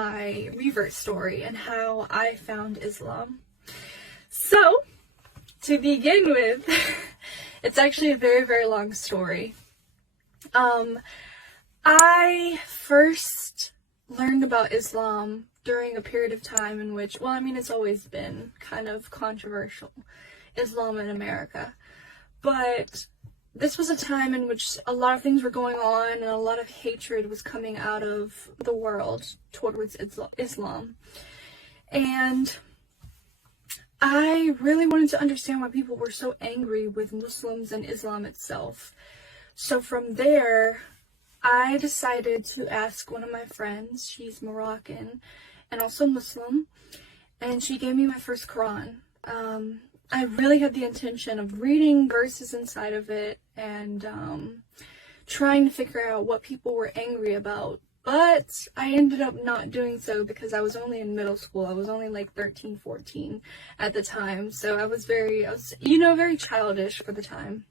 my revert story and how I found Islam. So, to begin with, it's actually a very, very long story. I first learned about Islam during a period of time in which, well, I mean, it's always been kind of controversial, Islam in America. But this was a time in which a lot of things were going on and a lot of hatred was coming out of the world towards Islam. And I really wanted to understand why people were so angry with Muslims and Islam itself. So from there, I decided to ask one of my friends. She's Moroccan and also Muslim, and she gave me my first Quran. I really had the intention of reading verses inside of it and trying to figure out what people were angry about. But I ended up not doing so because I was only in middle school. I was only like 13, 14 at the time. So I was very childish for the time.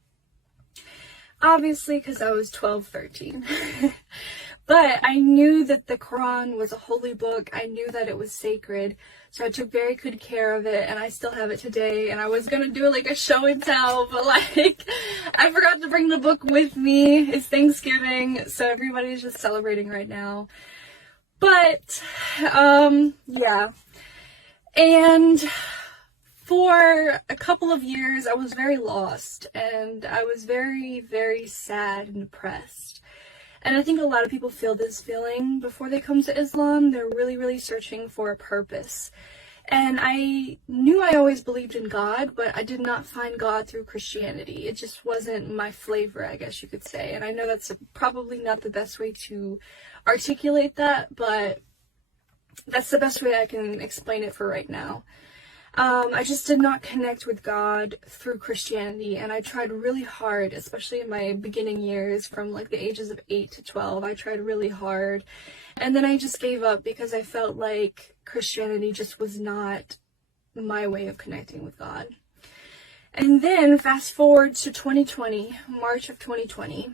Obviously, because I was 12, 13. But I knew that the Quran was a holy book. I knew that it was sacred. So I took very good care of it, and I still have it today. And I was going to do like a show and tell, but like, I forgot to bring the book with me. It's Thanksgiving, so everybody's just celebrating right now. But, yeah. And for a couple of years, I was very lost, and I was very, very sad and depressed. And I think a lot of people feel this feeling before they come to Islam. They're really, really searching for a purpose. And I knew I always believed in God, but I did not find God through Christianity. It just wasn't my flavor, I guess you could say. And I know that's probably not the best way to articulate that, but that's the best way I can explain it for right now. I just did not connect with God through Christianity, and I tried really hard, especially in my beginning years from like the ages of 8 to 12. I tried really hard, and then I just gave up because I felt like Christianity just was not my way of connecting with God. And then fast forward to 2020, March of 2020,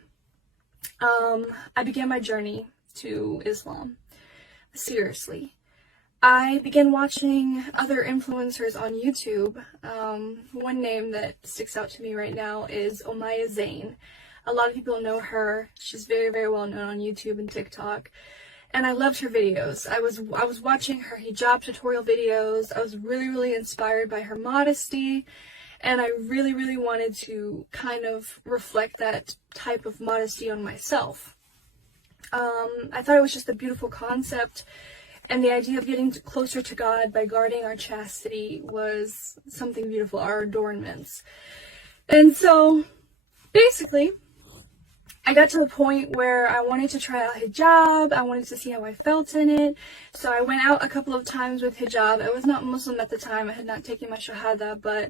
I began my journey to Islam. Seriously. I began watching other influencers on YouTube. One name that sticks out to me right now is Zain. A lot of people know her. She's very, very well known on YouTube and TikTok. And I loved her videos. I was watching her hijab tutorial videos. I was really, really inspired by her modesty. And I really, really wanted to kind of reflect that type of modesty on myself. I thought it was just a beautiful concept. And the idea of getting closer to God by guarding our chastity was something beautiful, our adornments. And so, basically, I got to the point where I wanted to try out hijab. I wanted to see how I felt in it. So I went out a couple of times with hijab. I was not Muslim at the time. I had not taken my shahada, but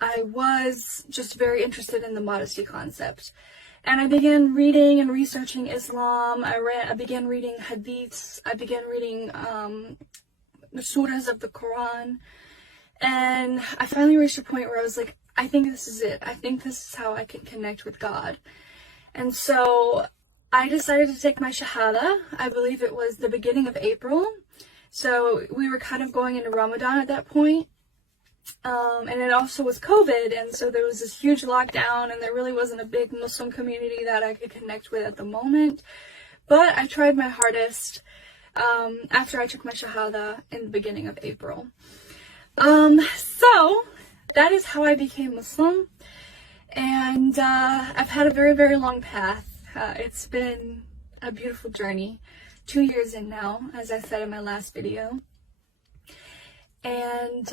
I was just very interested in the modesty concept. And I began reading and researching Islam. I began reading hadiths. I began reading the surahs of the Quran. And I finally reached a point where I was like, I think this is it. I think this is how I can connect with God. And so I decided to take my shahada. I believe it was the beginning of April. So we were kind of going into Ramadan at that point. And it also was COVID, and so there was this huge lockdown, and there really wasn't a big Muslim community that I could connect with at the moment. But I tried my hardest after I took my shahada in the beginning of April. So that is how I became Muslim, and I've had a very, very long path. It's been a beautiful journey. 2 years in now, as I said in my last video. And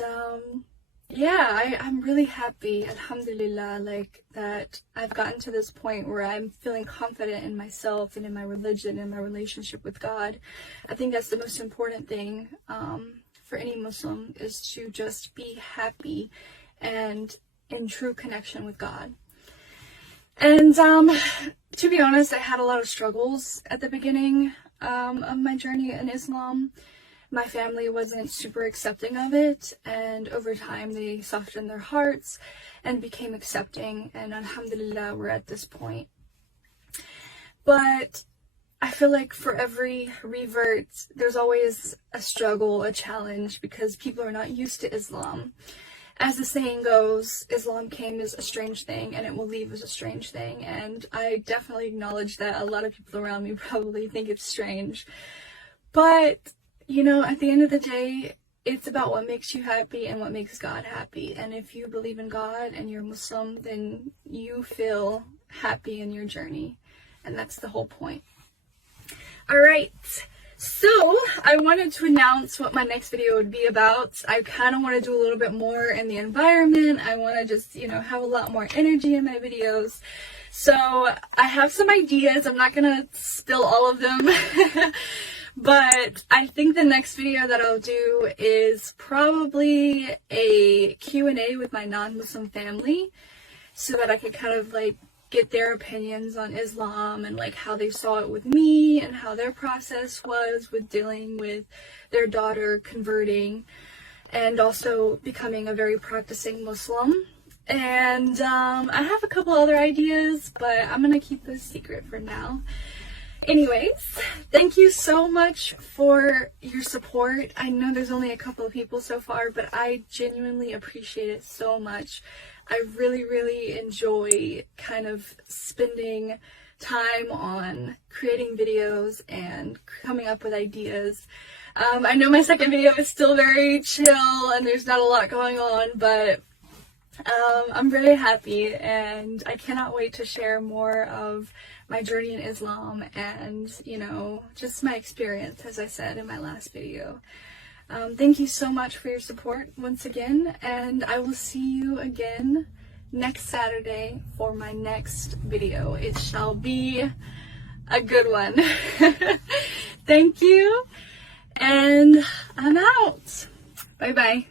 yeah, I'm really happy, alhamdulillah, like that I've gotten to this point where I'm feeling confident in myself and in my religion and my relationship with God. I think that's the most important thing for any Muslim, is to just be happy and in true connection with God. And to be honest, I had a lot of struggles at the beginning of my journey in Islam. My family wasn't super accepting of it, and over time they softened their hearts and became accepting, and alhamdulillah, we're at this point. But I feel like for every revert, there's always a struggle, a challenge, because people are not used to Islam. As the saying goes, Islam came as a strange thing and it will leave as a strange thing. And I definitely acknowledge that a lot of people around me probably think it's strange. But, you know, at the end of the day, it's about what makes you happy and what makes God happy. And if you believe in God and you're Muslim, then you feel happy in your journey. And that's the whole point. Alright, so I wanted to announce what my next video would be about. I kind of want to do a little bit more in the environment. I want to just, you know, have a lot more energy in my videos. So I have some ideas. I'm not going to spill all of them. But I think the next video that I'll do is probably a Q&A with my non-Muslim family, so that I could kind of like get their opinions on Islam and like how they saw it with me and how their process was with dealing with their daughter converting and also becoming a very practicing Muslim. And I have a couple other ideas, but I'm gonna keep this secret for now. Anyways, thank you so much for your support. I know there's only a couple of people so far, but I genuinely appreciate it so much. I really enjoy kind of spending time on creating videos and coming up with ideas. I know my second video is still very chill and there's not a lot going on, but I'm very happy and I cannot wait to share more of my journey in Islam and, you know, just my experience, as I said in my last video. Thank you so much for your support once again, and I will see you again next Saturday for my next video. It shall be a good one. Thank you, and I'm out. Bye bye.